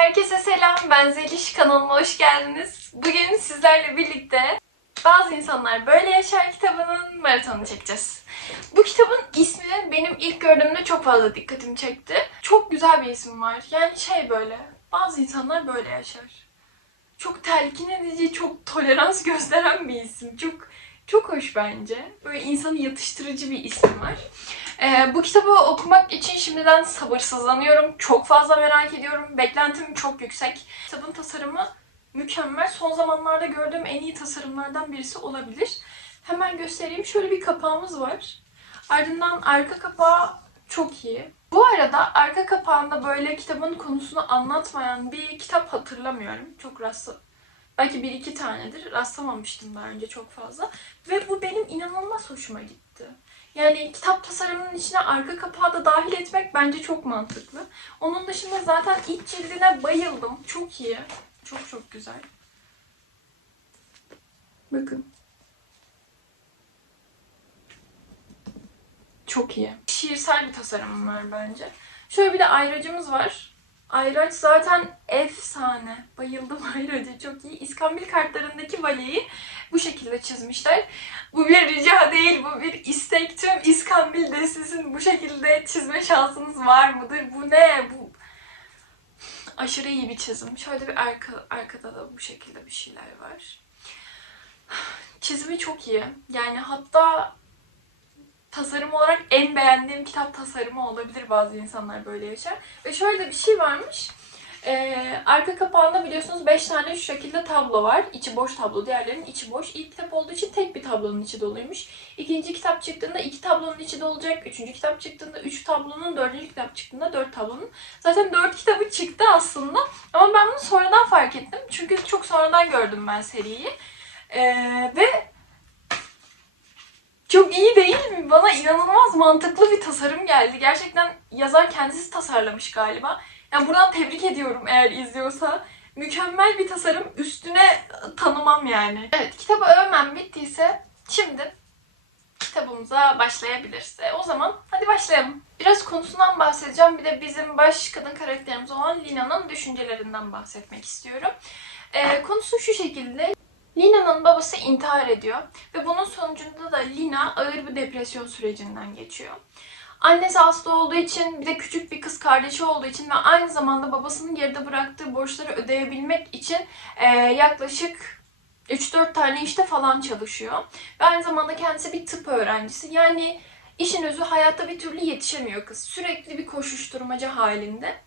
Herkese selam, ben Zeliş. Kanalıma hoş geldiniz. Bugün sizlerle birlikte Bazı İnsanlar Böyle Yaşar kitabının maratonunu çekeceğiz. Bu kitabın ismi benim ilk gördüğümde çok fazla dikkatimi çekti. Çok güzel bir isim var. Yani şey böyle, bazı insanlar böyle yaşar. Çok telkin edici, çok tolerans gösteren bir isim. Çok çok hoş bence. Böyle insanı yatıştırıcı bir isim var. Ee, bu kitabı okumak için şimdiden sabırsızlanıyorum. Çok fazla merak ediyorum. Beklentim çok yüksek. Kitabın tasarımı mükemmel. Son zamanlarda gördüğüm en iyi tasarımlardan birisi olabilir. Hemen göstereyim. Şöyle bir kapağımız var. Ardından arka kapağı çok iyi. Bu arada arka kapağında böyle kitabın konusunu anlatmayan bir kitap hatırlamıyorum. Çok rastlı. Belki bir iki tanedir. Rastlamamıştım daha önce çok fazla. Ve bu benim inanılmaz hoşuma gitti. Yani kitap tasarımının içine arka kapağı da dahil etmek bence çok mantıklı. Onun dışında zaten iç cildine bayıldım. Çok iyi. Çok çok güzel. Bakın. Çok iyi. Şiirsel bir tasarım var bence. Şöyle bir de ayracımız var. Ayraç zaten efsane. Bayıldım ayracı çok iyi. İskambil kartlarındaki valeyi bu şekilde çizmişler. Bu bir rica değil, bu bir istek. Tüm İskambil de bu şekilde çizme şansınız var mıdır? Bu ne? Bu aşırı iyi bir çizim. Şöyle bir arka, arkada da bu şekilde bir şeyler var. Çizimi çok iyi. Yani hatta beğendiğim kitap tasarımı olabilir bazı insanlar böyle yaşar. Ve şöyle de bir şey varmış. Ee, arka kapağında biliyorsunuz 5 tane şu şekilde tablo var. İçi boş tablo, diğerlerinin içi boş. İlk kitap olduğu için tek bir tablonun içi doluymuş. İkinci kitap çıktığında iki tablonun içi dolacak. Üçüncü kitap çıktığında üç tablonun, dördüncü kitap çıktığında dört tablonun. Zaten dört kitabı çıktı aslında. Ama ben bunu sonradan fark ettim. Çünkü çok sonradan gördüm ben seriyi. Ee, ve çok iyi değil mi? Bana inanılmaz mantıklı bir tasarım geldi. Gerçekten yazar kendisi tasarlamış galiba. Yani buradan tebrik ediyorum eğer izliyorsa. Mükemmel bir tasarım. Üstüne tanımam yani. Evet kitabı övmem bittiyse şimdi kitabımıza başlayabiliriz. E, O zaman hadi başlayalım. Biraz konusundan bahsedeceğim. Bir de bizim baş kadın karakterimiz olan Lina'nın düşüncelerinden bahsetmek istiyorum. E, konusu şu şekilde. Lina'nın babası intihar ediyor ve bunun sonucunda da Lina ağır bir depresyon sürecinden geçiyor. Annesi hasta olduğu için bir de küçük bir kız kardeşi olduğu için ve aynı zamanda babasının geride bıraktığı borçları ödeyebilmek için e, yaklaşık 3-4 tane işte falan çalışıyor. Ve aynı zamanda kendisi bir tıp öğrencisi. Yani işin özü hayatta bir türlü yetişemiyor kız. Sürekli bir koşuşturmaca halinde.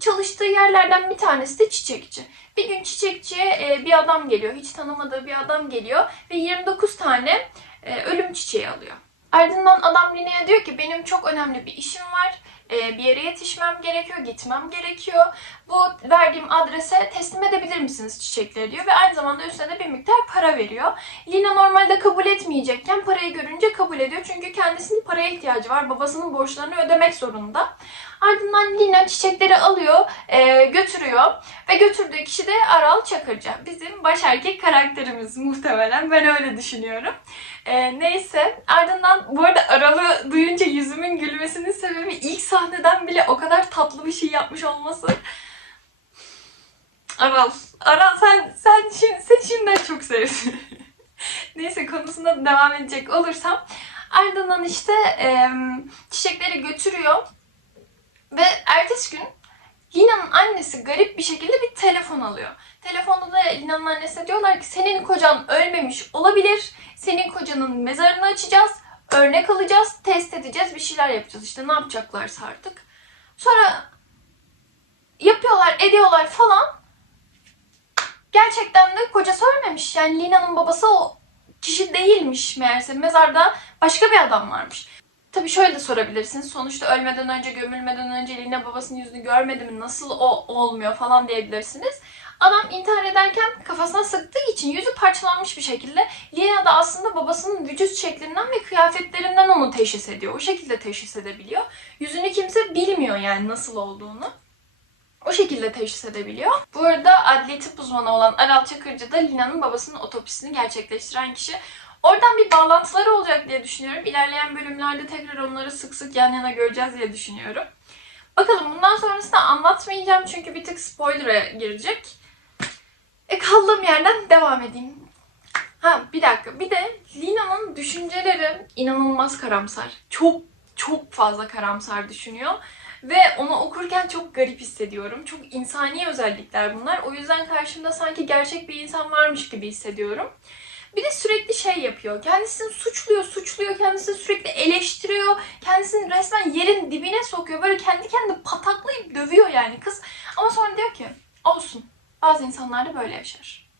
Çalıştığı yerlerden bir tanesi de çiçekçi. Bir gün çiçekçiye e, bir adam geliyor. Hiç tanımadığı bir adam geliyor ve 29 tane e, ölüm çiçeği alıyor. Ardından adam Lina'ya diyor ki benim çok önemli bir işim var. E, bir yere yetişmem gerekiyor, gitmem gerekiyor. Bu verdiğim adrese teslim edebilir misiniz çiçekleri diyor ve aynı zamanda üstüne de bir miktar para veriyor. Lina normalde kabul etmeyecekken parayı görünce kabul ediyor. Çünkü kendisinin paraya ihtiyacı var. Babasının borçlarını ödemek zorunda. Ardından Lina çiçekleri alıyor, e, götürüyor ve götürdüğü kişi de Aral Çakırca. Bizim baş erkek karakterimiz muhtemelen. Ben öyle düşünüyorum. E, neyse. Ardından bu arada Aral'ı duyunca yüzümün gülmesinin sebebi ilk sahneden bile o kadar tatlı bir şey yapmış olması. Aral. Aral sen sen şimdi sen şimdiden çok sevsin. Neyse konusuna devam edecek olursam ardından işte e, çiçekleri götürüyor ve ertesi gün Lina'nın annesi garip bir şekilde bir telefon alıyor. Telefonda da Lina'nın annesine diyorlar ki senin kocan ölmemiş olabilir. Senin kocanın mezarını açacağız. Örnek alacağız. Test edeceğiz. Bir şeyler yapacağız. İşte ne yapacaklarsa artık. Sonra yapıyorlar, ediyorlar falan. Gerçekten de kocası ölmemiş. Yani Lina'nın babası o kişi değilmiş meğerse. Mezarda başka bir adam varmış. Tabii şöyle de sorabilirsiniz. Sonuçta ölmeden önce, gömülmeden önce Lina babasının yüzünü görmedi mi? Nasıl o olmuyor falan diyebilirsiniz. Adam intihar ederken kafasına sıktığı için yüzü parçalanmış bir şekilde. Lina da aslında babasının vücut şeklinden ve kıyafetlerinden onu teşhis ediyor. O şekilde teşhis edebiliyor. Yüzünü kimse bilmiyor yani nasıl olduğunu. O şekilde teşhis edebiliyor. Bu arada adli tıp uzmanı olan Aral Çakırcı da Lina'nın babasının otopsisini gerçekleştiren kişi. Oradan bir bağlantıları olacak diye düşünüyorum. İlerleyen bölümlerde tekrar onları sık sık yan yana göreceğiz diye düşünüyorum. Bakalım bundan sonrasını anlatmayacağım çünkü bir tık spoiler'a girecek. E kaldığım yerden devam edeyim. Ha bir dakika. Bir de Lina'nın düşünceleri inanılmaz karamsar. Çok çok fazla karamsar düşünüyor. Ve onu okurken çok garip hissediyorum. Çok insani özellikler bunlar. O yüzden karşımda sanki gerçek bir insan varmış gibi hissediyorum. Bir de sürekli şey yapıyor. Kendisini suçluyor, suçluyor, kendisini sürekli eleştiriyor. Kendisini resmen yerin dibine sokuyor. Böyle kendi kendine pataklayıp dövüyor yani kız. Ama sonra diyor ki olsun. Bazı insanlar da böyle yaşar.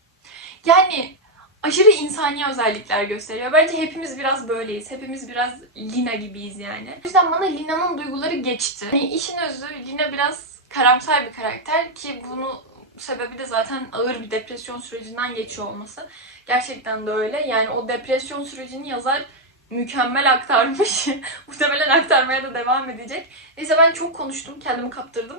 Yani aşırı insani özellikler gösteriyor. Bence hepimiz biraz böyleyiz. Hepimiz biraz Lina gibiyiz yani. O yüzden bana Lina'nın duyguları geçti. Yani işin özü Lina biraz karamsar bir karakter ki bunu sebebi de zaten ağır bir depresyon sürecinden geçiyor olması. Gerçekten de öyle. Yani o depresyon sürecini yazar mükemmel aktarmış. Muhtemelen aktarmaya da devam edecek. Neyse ben çok konuştum. Kendimi kaptırdım.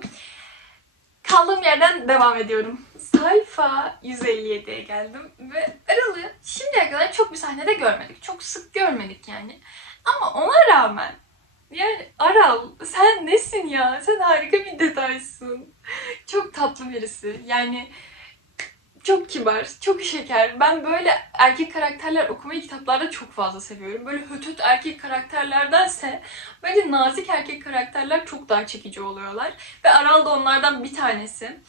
Kaldığım yerden devam ediyorum. Sayfa 157'ye geldim ve Aral'ı şimdiye kadar çok bir sahnede görmedik. Çok sık görmedik yani. Ama ona rağmen yani Aral sen nesin ya? Sen harika bir detaysın. Çok tatlı birisi. Yani çok kibar, çok şeker. Ben böyle erkek karakterler okumayı kitaplarda çok fazla seviyorum. Böyle hötöt erkek karakterlerdense bence nazik erkek karakterler çok daha çekici oluyorlar. Ve Aral da onlardan bir tanesi.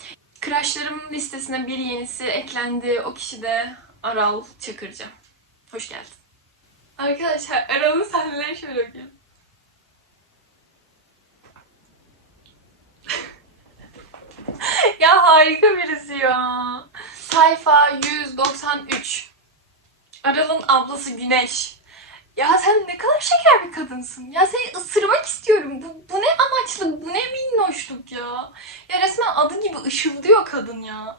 Crushlarımın listesine bir yenisi eklendi. O kişi de Aral Çakırcı. Hoş geldin. Arkadaşlar Aral'ın sahneleri şöyle okuyayım. ya harika birisi ya. Sayfa 193. Aral'ın ablası Güneş. Ya sen ne kadar şeker bir kadınsın. Ya seni ısırmak istiyorum. Bu, bu ne amaçlı, bu ne minnoşluk ya. Ya resmen adı gibi ışıldıyor kadın ya.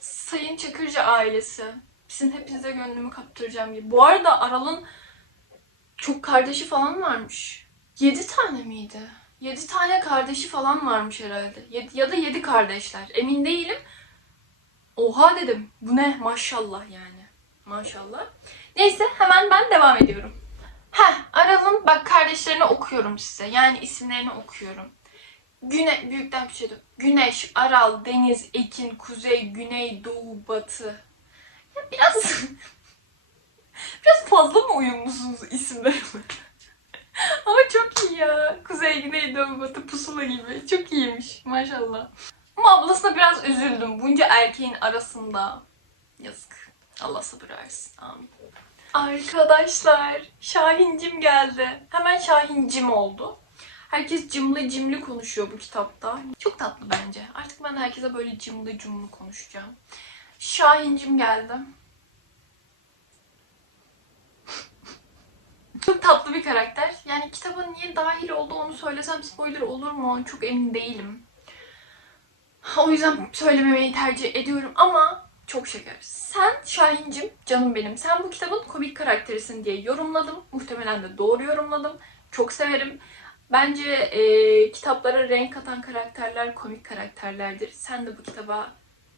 Sayın Çakırcı ailesi. Sizin hepinize gönlümü kaptıracağım gibi. Bu arada Aral'ın çok kardeşi falan varmış. Yedi tane miydi? Yedi tane kardeşi falan varmış herhalde. Ya da yedi kardeşler. Emin değilim. Oha dedim. Bu ne? Maşallah yani. Maşallah. Neyse hemen ben devam ediyorum. Heh Aral'ın bak kardeşlerini okuyorum size. Yani isimlerini okuyorum. Güne, büyükten küçüğe. Güneş, Aral, Deniz, Ekin, Kuzey, Güney, Doğu, Batı. Ya biraz biraz fazla mı uyumlusunuz isimlerime? Ama çok iyi ya. Kuzey, Güney, Doğu, Batı pusula gibi. Çok iyiymiş maşallah. Ama ablasına biraz üzüldüm. Bunca erkeğin arasında. Yazık. Allah sabır versin. Amin. Arkadaşlar Şahincim geldi. Hemen Şahincim oldu. Herkes cimli cimli konuşuyor bu kitapta. Çok tatlı bence. Artık ben herkese böyle cimli cimli konuşacağım. Şahincim geldi. Çok tatlı bir karakter. Yani kitaba niye dahil oldu onu söylesem spoiler olur mu? Çok emin değilim. O yüzden söylememeyi tercih ediyorum ama çok şeker. Sen Şahincim, canım benim. Sen bu kitabın komik karakterisin diye yorumladım. Muhtemelen de doğru yorumladım. Çok severim. Bence e, kitaplara renk katan karakterler komik karakterlerdir. Sen de bu kitaba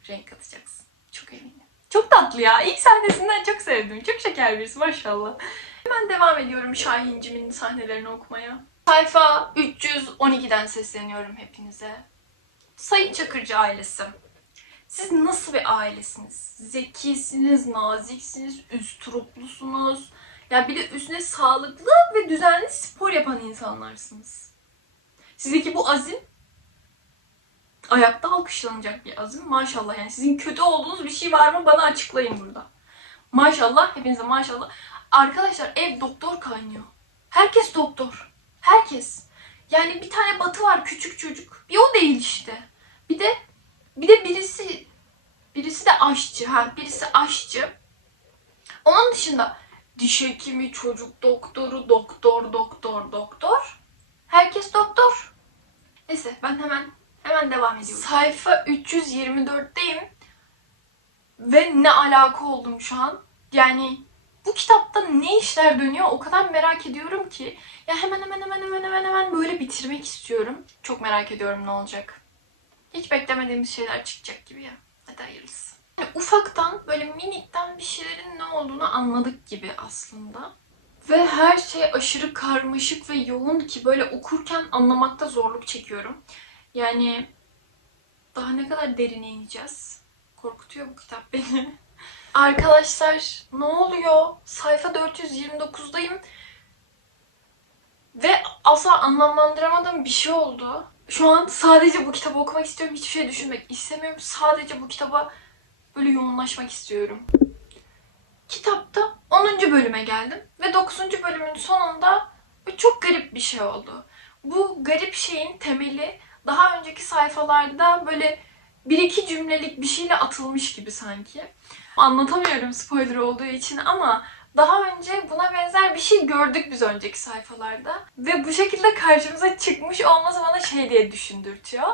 renk katacaksın. Çok eminim. Çok tatlı ya. İlk sahnesinden çok sevdim. Çok şeker birisi maşallah. Hemen devam ediyorum Şahincim'in sahnelerini okumaya. Sayfa 312'den sesleniyorum hepinize. Sayın Çakırcı ailesi. Siz nasıl bir ailesiniz? Zekisiniz, naziksiniz, üstruplusunuz. Ya bir de üstüne sağlıklı ve düzenli spor yapan insanlarsınız. Sizdeki bu azim ayakta alkışlanacak bir azim. Maşallah yani sizin kötü olduğunuz bir şey var mı bana açıklayın burada. Maşallah hepinize maşallah. Arkadaşlar ev doktor kaynıyor. Herkes doktor. Herkes. Yani bir tane batı var küçük çocuk. Bir o değil işte. Bir de bir de birisi birisi de aşçı. Ha birisi aşçı. Onun dışında diş hekimi, çocuk doktoru, doktor, doktor, doktor. Herkes doktor. Neyse ben hemen hemen devam ediyorum. Sayfa 324'teyim. Ve ne alaka oldum şu an. Yani bu kitapta ne işler dönüyor o kadar merak ediyorum ki. Ya hemen hemen hemen hemen hemen hemen böyle bitirmek istiyorum. Çok merak ediyorum ne olacak. Hiç beklemediğimiz şeyler çıkacak gibi ya. Hadi hayırlısı. Yani ufaktan böyle minikten bir şeylerin ne olduğunu anladık gibi aslında. Ve her şey aşırı karmaşık ve yoğun ki böyle okurken anlamakta zorluk çekiyorum. Yani daha ne kadar derine ineceğiz? Korkutuyor bu kitap beni. Arkadaşlar ne oluyor? Sayfa 429'dayım. Ve asla anlamlandıramadığım bir şey oldu. Şu an sadece bu kitabı okumak istiyorum. Hiçbir şey düşünmek istemiyorum. Sadece bu kitaba böyle yoğunlaşmak istiyorum. Kitapta 10. bölüme geldim. Ve 9. bölümün sonunda çok garip bir şey oldu. Bu garip şeyin temeli daha önceki sayfalarda böyle bir iki cümlelik bir şeyle atılmış gibi sanki. Anlatamıyorum spoiler olduğu için ama daha önce buna benzer bir şey gördük biz önceki sayfalarda. Ve bu şekilde karşımıza çıkmış olması bana şey diye düşündürtüyor.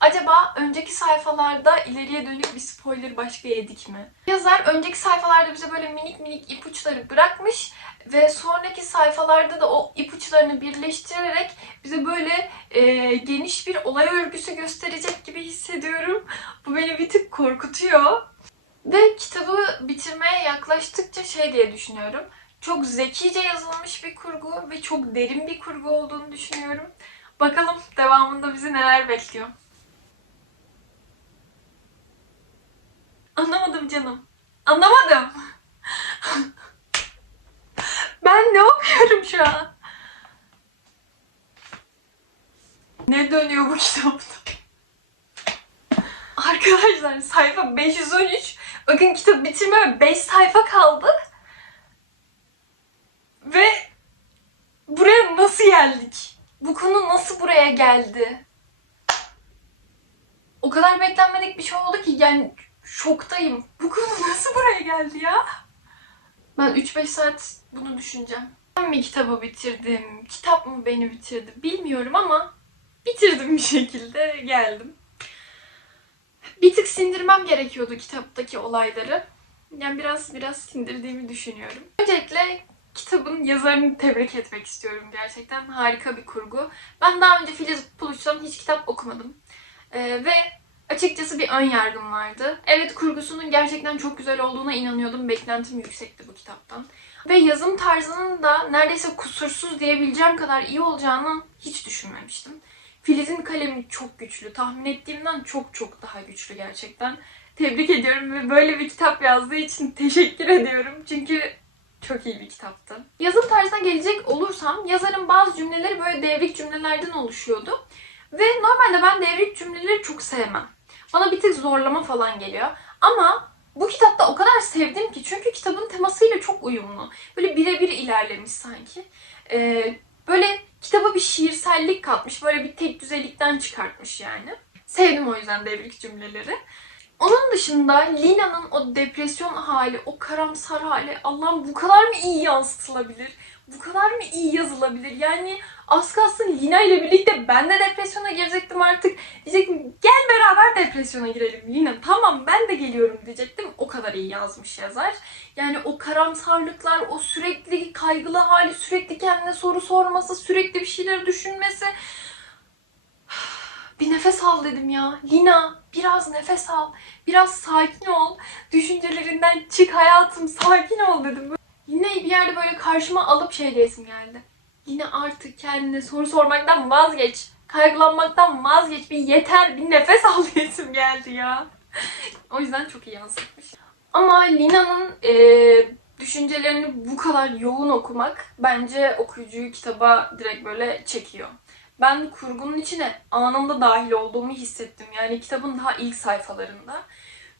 Acaba önceki sayfalarda ileriye dönük bir spoiler başka yedik mi? Yazar önceki sayfalarda bize böyle minik minik ipuçları bırakmış ve sonraki sayfalarda da o ipuçlarını birleştirerek bize böyle e, geniş bir olay örgüsü gösterecek gibi hissediyorum. Bu beni bir tık korkutuyor. Ve kitabı bitirmeye yaklaştıkça şey diye düşünüyorum. Çok zekice yazılmış bir kurgu ve çok derin bir kurgu olduğunu düşünüyorum. Bakalım devamında bizi neler bekliyor. Anlamadım canım. Anlamadım. ben ne okuyorum şu an? Ne dönüyor bu kitapta? Arkadaşlar sayfa 513. Bakın kitap bitirmeye 5 sayfa kaldı. Ve buraya nasıl geldik? Bu konu nasıl buraya geldi? O kadar beklenmedik bir şey oldu ki yani şoktayım. Bu konu nasıl buraya geldi ya? Ben 3-5 saat bunu düşüneceğim. Ben mi kitabı bitirdim? Kitap mı beni bitirdi? Bilmiyorum ama bitirdim bir şekilde geldim. Bir tık sindirmem gerekiyordu kitaptaki olayları. Yani biraz biraz sindirdiğimi düşünüyorum. Öncelikle kitabın yazarını tebrik etmek istiyorum gerçekten. Harika bir kurgu. Ben daha önce Filiz Puluç'tan hiç kitap okumadım. Ee, ve açıkçası bir ön yargım vardı. Evet kurgusunun gerçekten çok güzel olduğuna inanıyordum. Beklentim yüksekti bu kitaptan. Ve yazım tarzının da neredeyse kusursuz diyebileceğim kadar iyi olacağını hiç düşünmemiştim. Filiz'in kalemi çok güçlü. Tahmin ettiğimden çok çok daha güçlü gerçekten. Tebrik ediyorum ve böyle bir kitap yazdığı için teşekkür ediyorum. Çünkü çok iyi bir kitaptı. Yazım tarzına gelecek olursam yazarın bazı cümleleri böyle devrik cümlelerden oluşuyordu. Ve normalde ben devrik cümleleri çok sevmem. Bana bir tık zorlama falan geliyor. Ama bu kitapta o kadar sevdim ki çünkü kitabın temasıyla çok uyumlu. Böyle birebir ilerlemiş sanki. Ee, böyle kitaba bir şiirsellik katmış. Böyle bir tek düzelikten çıkartmış yani. Sevdim o yüzden devrik cümleleri. Onun dışında Lina'nın o depresyon hali, o karamsar hali Allah'ım bu kadar mı iyi yansıtılabilir? Bu kadar mı iyi yazılabilir? Yani az kalsın Lina ile birlikte ben de depresyona girecektim artık. Diyecektim gel beraber depresyona girelim Lina. Tamam ben de geliyorum diyecektim. O kadar iyi yazmış yazar. Yani o karamsarlıklar, o sürekli kaygılı hali, sürekli kendine soru sorması, sürekli bir şeyler düşünmesi. Bir nefes al dedim ya. Lina biraz nefes al. Biraz sakin ol. Düşüncelerinden çık hayatım sakin ol dedim. Lina'yı bir yerde böyle karşıma alıp şey diyesim geldi. Lina artık kendine soru sormaktan vazgeç. Kaygılanmaktan vazgeç. Bir yeter bir nefes al diyesim geldi ya. o yüzden çok iyi yansıtmış. Ama Lina'nın eee, düşüncelerini bu kadar yoğun okumak bence okuyucuyu kitaba direkt böyle çekiyor. Ben kurgunun içine anında dahil olduğumu hissettim. Yani kitabın daha ilk sayfalarında.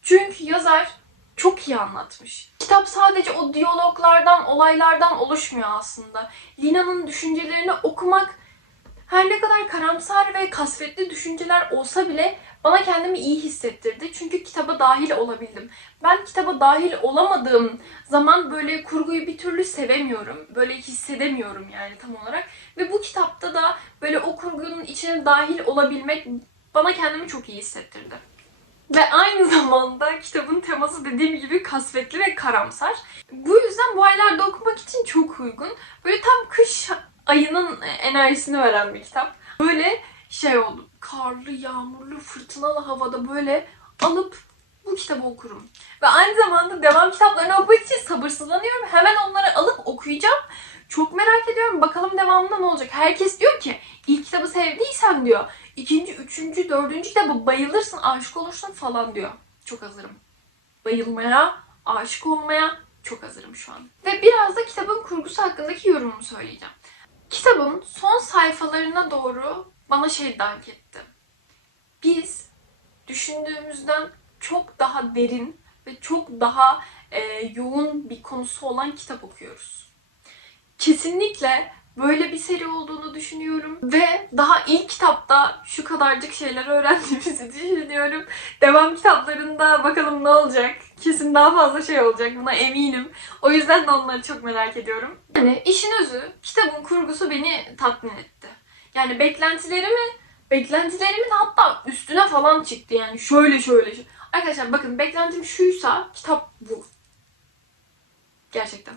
Çünkü yazar çok iyi anlatmış. Kitap sadece o diyaloglardan, olaylardan oluşmuyor aslında. Lina'nın düşüncelerini okumak her ne kadar karamsar ve kasvetli düşünceler olsa bile bana kendimi iyi hissettirdi. Çünkü kitaba dahil olabildim. Ben kitaba dahil olamadığım zaman böyle kurguyu bir türlü sevemiyorum. Böyle hissedemiyorum yani tam olarak. Ve bu kitapta da böyle o kurgunun içine dahil olabilmek bana kendimi çok iyi hissettirdi. Ve aynı zamanda kitabın teması dediğim gibi kasvetli ve karamsar. Bu yüzden bu aylarda okumak için çok uygun. Böyle tam kış ayının enerjisini veren bir kitap. Böyle şey oldu. Karlı, yağmurlu, fırtınalı havada böyle alıp bu kitabı okurum. Ve aynı zamanda devam kitaplarını okumak için sabırsızlanıyorum. Hemen onları alıp okuyacağım. Çok merak ediyorum. Bakalım devamında ne olacak? Herkes diyor ki ilk kitabı sevdiysen diyor. ikinci, üçüncü, dördüncü kitabı bayılırsın, aşık olursun falan diyor. Çok hazırım. Bayılmaya, aşık olmaya çok hazırım şu an. Ve biraz da kitabın kurgusu hakkındaki yorumumu söyleyeceğim. Kitabın son sayfalarına doğru bana şey dank etti. Biz düşündüğümüzden çok daha derin ve çok daha e, yoğun bir konusu olan kitap okuyoruz. Kesinlikle böyle bir seri olduğunu düşünüyorum ve daha ilk kitapta şu kadarcık şeyler öğrendiğimizi düşünüyorum. Devam kitaplarında bakalım ne olacak. Kesin daha fazla şey olacak buna eminim. O yüzden de onları çok merak ediyorum. Yani işin özü kitabın kurgusu beni tatmin etti. Yani beklentilerimi beklentilerimin hatta üstüne falan çıktı yani şöyle şöyle. şöyle. Arkadaşlar bakın beklentim şuysa kitap bu. Gerçekten.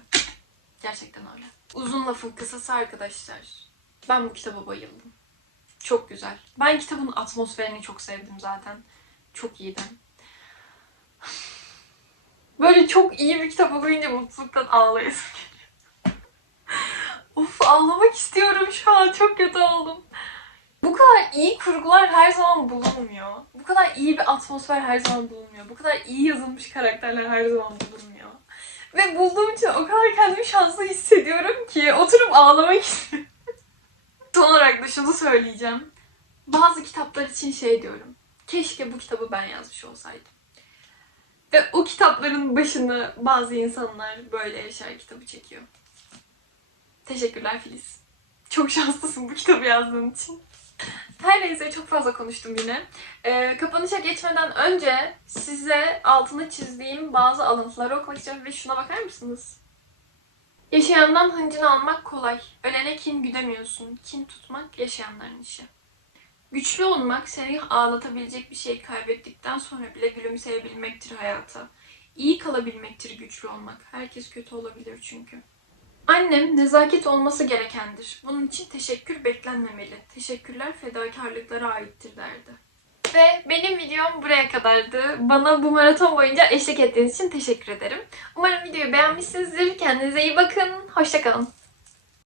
Gerçekten öyle. Uzun lafın kısası arkadaşlar. Ben bu kitaba bayıldım. Çok güzel. Ben kitabın atmosferini çok sevdim zaten. Çok iyiydi. Böyle çok iyi bir kitap okuyunca mutluluktan ağlayasım of ağlamak istiyorum şu an. Çok kötü oldum. Bu kadar iyi kurgular her zaman bulunmuyor. Bu kadar iyi bir atmosfer her zaman bulunmuyor. Bu kadar iyi yazılmış karakterler her zaman bulunmuyor. Ve bulduğum için o kadar kendimi şanslı hissediyorum ki oturup ağlamak istiyorum. Son olarak da şunu söyleyeceğim. Bazı kitaplar için şey diyorum. Keşke bu kitabı ben yazmış olsaydım. Ve o kitapların başını bazı insanlar böyle yaşar kitabı çekiyor. Teşekkürler Filiz. Çok şanslısın bu kitabı yazdığın için. Her neyse çok fazla konuştum yine. Ee, kapanışa geçmeden önce size altını çizdiğim bazı alıntıları okumak istiyorum ve şuna bakar mısınız? Yaşayandan hıncını almak kolay. Ölene kin güdemiyorsun. Kin tutmak yaşayanların işi. Güçlü olmak seni ağlatabilecek bir şey kaybettikten sonra bile gülümseyebilmektir hayata. İyi kalabilmektir güçlü olmak. Herkes kötü olabilir çünkü. Annem nezaket olması gerekendir. Bunun için teşekkür beklenmemeli. Teşekkürler fedakarlıklara aittir derdi. Ve benim videom buraya kadardı. Bana bu maraton boyunca eşlik ettiğiniz için teşekkür ederim. Umarım videoyu beğenmişsinizdir. Kendinize iyi bakın. Hoşçakalın.